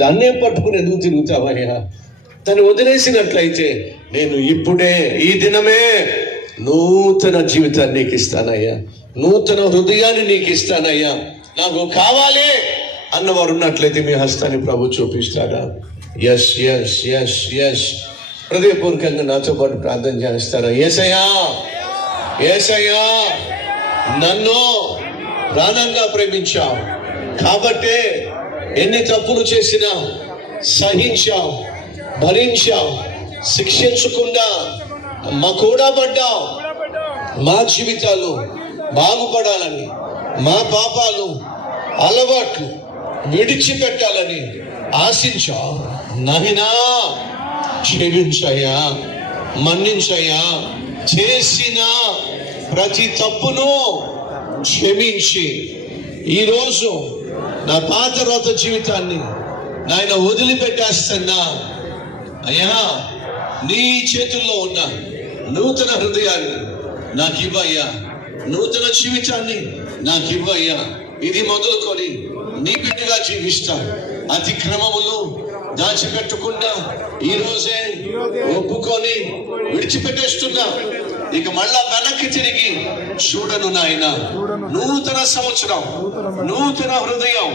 దాన్నే పట్టుకుని ఎందుకు తిరుగుతావయ్యా? దాన్ని వదిలేసినట్లయితే నేను ఇప్పుడే ఈ దినమే నూతన జీవితాన్ని నీకు ఇస్తానయ్యా, నూతన హృదయాన్ని నీకు ఇస్తానయ్యా, నాకు కావాలి అన్నవారు ఉన్నట్లయితే మీ హస్తాన్ని ప్రభు చూపిస్తాడా? ఎస్ ఎస్ ఎస్ ఎస్ హృదయపూర్వకంగా నాతో పాటు ప్రార్థన చేస్తారా? యేసయ్యా, యేసయ్యా, నన్ను ప్రాణంగా ప్రేమించావు కాబట్టే ఎన్ని తప్పులు చేసినా సహించావు, భరించావు, శిక్షించకుండా మా కూడా పడ్డావు. మా జీవితాలు బాగుపడాలని, మా పాపాలు అలవాట్లు విడిచిపెట్టాలని ఆశించావు. నాయనా క్షమించయ్యా, మన్నించయ్యా, చేసిన ప్రతి తప్పును క్షమించి ఈరోజు నా పాత రోత జీవితాన్ని నాయన వదిలిపెట్టేస్తున్నా అయ్యా. నీ చేతుల్లో ఉన్న నూతన హృదయాన్ని నాకు ఇవ్వయ్యా, నూతన జీవితాన్ని నాకు ఇవ్వయ్యా. ఇది మొదలుకొని నీ బిడ్డగా జీవిస్తా. అతిక్రమములు దాచిపెట్టకుండా ఈ రోజే ఒప్పుకొని విడిచిపెట్టేస్తున్నా. ఇక మళ్ళా వెనక్కి తిరిగి చూడను నాయన. నూతన సంవత్సరం, నూతన హృదయం.